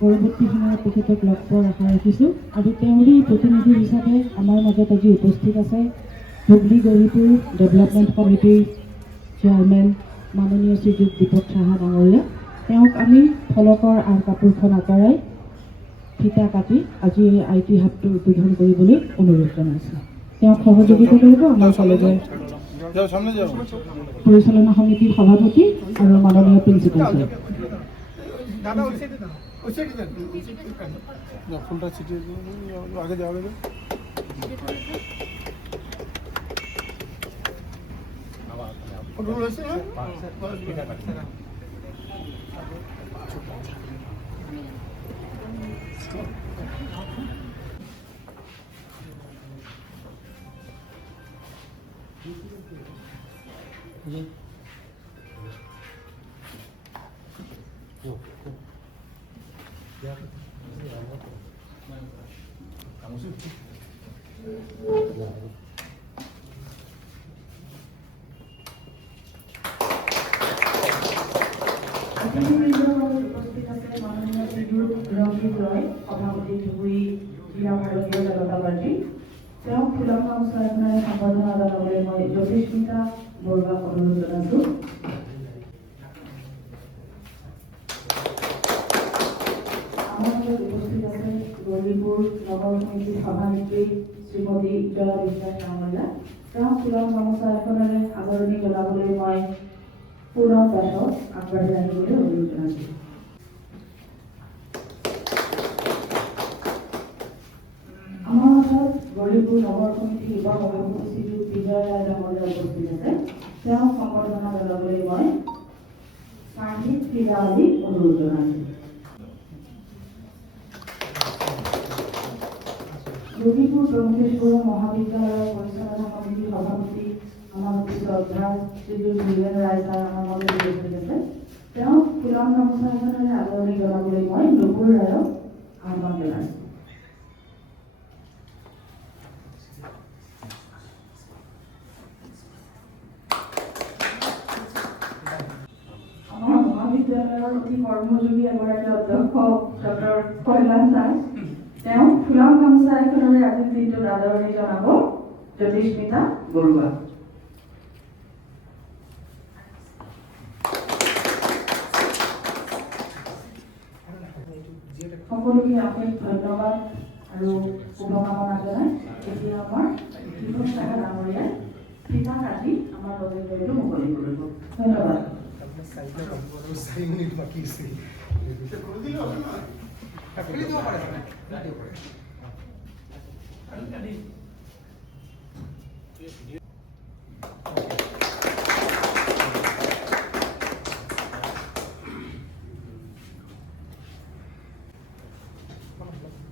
পৰৱৰ্তী সময়ত তেখেতক লগ পোৱাৰ আশা ৰাখিছোঁ। আৰু তেওঁৰে প্ৰতিনিধি হিচাপে আমাৰ মাজত আজি উপস্থিত আছে হুগলী গৌৰীপুৰ ডেভেলপমেণ্ট কমিটিৰ চেয়াৰমেন মাননীয় শ্ৰীযুত দীপক সাহা ডাঙৰীয়া। তেওঁক আমি ফলকৰ আঁৰ কাপোৰখন আঁতৰাই ফিতা কাটি আজি এই IT হাবটো উদ্বোধন কৰিবলৈ অনুৰোধ জনাইছোঁ। তেওঁক সহযোগিতা কৰিব আমাৰ কলেজৰ পৰিচালনা সমিতিৰ সভাপতি আৰু মাননীয় প্ৰিন্সিপাল ছাৰ। ফুলটা ছিটিয়ে আগে যাওয়া যাবে। উপস্থিত আছে মাননীয় শ্ৰীযুত ৰঞ্জিত ৰয়, সভাপতি ধুবুৰী জিলা ভাৰতীয় জনতা পাৰ্টি। তেওঁক ফুলৰ গামোচা এখনেৰে সম্বৰ্ধনা জনাবলৈ মই জ্যোতিস্মিতা বৰুৱাক অনুৰোধ জনাইছোঁ। আমাৰ মাজত উপস্থিত আছে গৌৰীপুৰ নগৰ সমিতিৰ সভানেত্ৰী শ্ৰীমতী জয়া বিশ্বাস ডাঙৰীয়া। তেওঁক ফুলৰ গামোচা এখনেৰে আদৰণি জনাবলৈ মই পুনৰ দাসক আগবাঢ়ি আহিবলৈ অনুৰোধ জনাইছোঁ। আমাৰ মাজত গৌৰীপুৰ নগৰ সমিতিৰ উপ সভাপতি শ্ৰীযুত বিজয় ৰায় ডাঙৰীয়া উপস্থিত আছে। তেওঁক সম্বৰ্ধনা জনাবলৈ মই সাহিদ ফিজা আলীক অনুৰোধ জনাইছোঁ। গৌৰীপুৰ ব্ৰহ্মেশ্বৰ মহাবিদ্যালয়ৰ পৰিচালনা সমিতিৰ সভাপতি আমাৰ অতি শ্ৰদ্ধা শ্ৰীযুত বিজয় ৰায় ছাৰ আমাৰ মাজত উপস্থিত আছে। তেওঁক ফুলৰ গামোচা এখনেৰে আদৰণি জনাবলৈ মই নুপুৰ ৰায়ক আহ্বান জনাইছোঁ। আমাৰ মহাবিদ্যালয়ৰ অতি কৰ্মযোগী এগৰাকী অধ্যক্ষ ডক্টৰ কল্যাণ দাস, তেওঁ ফুলৰ গামোচা এখনেৰে আজিৰ দিনটোত আদৰণি জনাব জ্যোতিস্মিতা বৰুৱা। সকলোকে অশেষ ধন্যবাদ আৰু শুভকামনা জনাই এতিয়া আমাৰ দীপক সাহা ডাঙৰীয়াই ফিতা কাটি আমাৰ প্ৰজেক্টটো মুকলি কৰিব। ধন্যবাদ।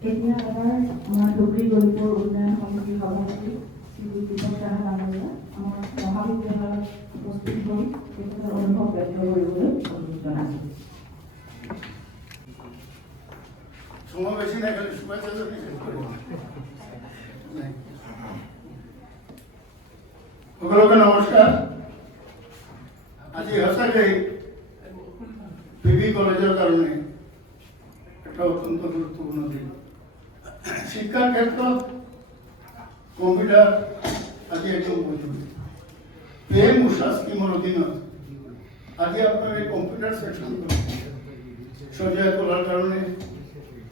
এতিয়া এবাৰ আমাৰ ধুবুৰী গৌৰীপুৰ উন্নয়ন সমিতিৰ সভাপতি শ্ৰীযুত দীপক সাহা ডাঙৰীয়া আমাৰ মহাবিদ্যালয়ত উপস্থিত হৈ তেখেতৰ অনুভৱ ব্যক্ত কৰিবলৈ অনুৰোধ জনাইছোঁ। সকলোকে নমস্কাৰ। আজি সঁচাকৈ PV কলেজৰ কাৰণে এটা অত্যন্ত গুৰুত্বপূৰ্ণ দিন। শিক্ষাৰ ক্ষেত্ৰত কম্পিউটাৰ আজি একদম উপযোগী। PM উষা স্কিমৰ অধীনত আজি আপোনাৰ এই কম্পিউটাৰ ছেকশ্যনটো সজাই তোলাৰ কাৰণে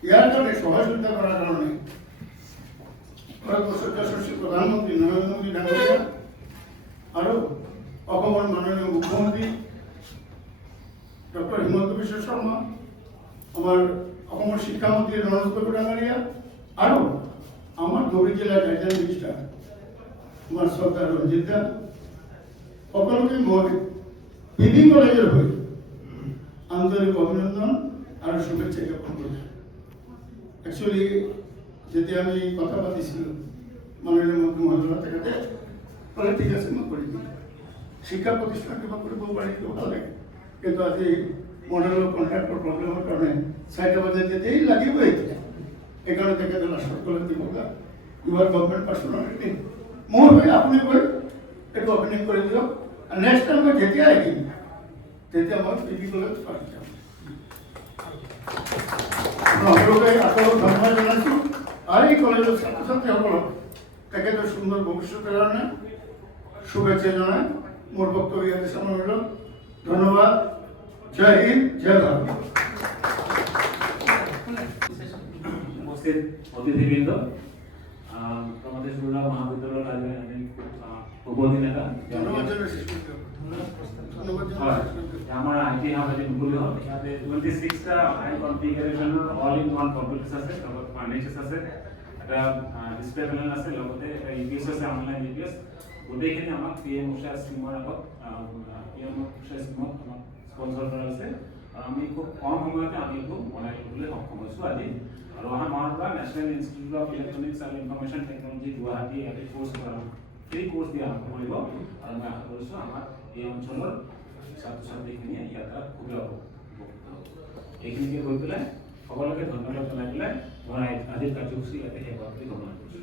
ইয়াৰ কাৰণে সহযোগিতা কৰাৰ কাৰণে ভাৰতবৰ্ষৰ যশস্বী প্ৰধানমন্ত্ৰী নৰেন্দ্ৰ মোদী ডাঙৰীয়া আৰু অসমৰ মাননীয় মুখ্যমন্ত্ৰী ডক্টৰ হিমন্ত বিশ্ব শৰ্মা, আমাৰ অসমৰ শিক্ষামন্ত্ৰী ৰণোজ পেগু ডাঙৰীয়া আৰু আমাৰ ধুবুৰী জিলাৰ গাইডলাইন মিনিষ্টাৰ আমাৰ শ্ৰদ্ধা ৰঞ্জিত দা, সকলোকে মই PV কলেজৰ হৈ আন্তৰিক অভিনন্দন আৰু শুভেচ্ছা জ্ঞাপন কৰিছোঁ। একচুৱেলি যেতিয়া আমি কথা পাতিছিলোঁ মাননীয় মন্ত্ৰী মহোদয় তেখেতে ক'লে ঠিক আছে মই কৰি দিম, শিক্ষা প্ৰতিষ্ঠান কিবা কৰিব পাৰিলেও ভাল লাগে, কিন্তু আজি মডেলৰ কণ্ট্ৰাক্টৰ প্ৰব্লেমৰ কাৰণে 4টা বজাত যেতেই লাগিবই এতিয়া, সেইকাৰণে তেখেতে লাষ্টত ক'লে দিবগা ইউ আৰ গভৰ্ণমেণ্ট পাৰ্চনেলিটি, মোৰ হৈ আপুনি গৈ এইটো অপেনিং কৰি দিয়ক, নেক্সট টাইম মই যেতিয়া আহিম তেতিয়া মই PV কলেজ ফাৰ্ষ্ট যাম। সকলোকে আকৌ ধন্যবাদ জনাইছোঁ আৰু এই কলেজৰ ছাত্ৰ ছাত্ৰীসকলক তেখেতৰ সুন্দৰ ভৱিষ্যতৰ কাৰণে শুভেচ্ছা জনাই মোৰ বক্তব্য ইয়াতে সামৰিলোঁ। ধন্যবাদ। জয় হিন্দ, জয় ভারত। উপস্থিত অতিথিবৃন্দ, আমাদের সুরলা মহাবিদ্যালয়ের আগে আমি প্রবোধী নেতা ধন্যবাদ জানাইছোঁ। ধন্যবাদ জানাইছোঁ। আমার আইটি হাব এটি মুকলি হল ইয়াতে 26টা high configuration all in one computer আছে, লগত ফার্নিচার্স আছে, একটা ডিসপ্লে প্যানেল আছে, লগতে একটা ইপিএস আছে, অনলাইন ইপিএস। গোটেইখিনি আমাক পিএম উষা স্কিমৰ আগত পিএম উষা স্কিমত আমাক স্পন্সৰ কৰা হৈছে আৰু আমি খুব কম সময়তে আমি এইটো বনাই ল'বলৈ সক্ষম হৈছোঁ আজি। আৰু অহা মাহৰ পৰা national institute of electronics and information technology Guwahati ইয়াতে কোৰ্চ কৰা ফ্ৰী কোৰ্চ দিয়া আৰম্ভ কৰিব আৰু মই আশা কৰিছোঁ আমাৰ এই অঞ্চলৰ ছাত্ৰ ছাত্ৰীখিনিয়ে ইয়াৰ দ্বাৰা খুবেই উপকৃত হ'ব। এইখিনিকে কৈ পেলাই সকলোকে ধন্যবাদ জনাই পেলাই মই আজিৰ কাৰ্যসূচী ইয়াতে শেষ হোৱা বুলি গণনা কৰিছোঁ।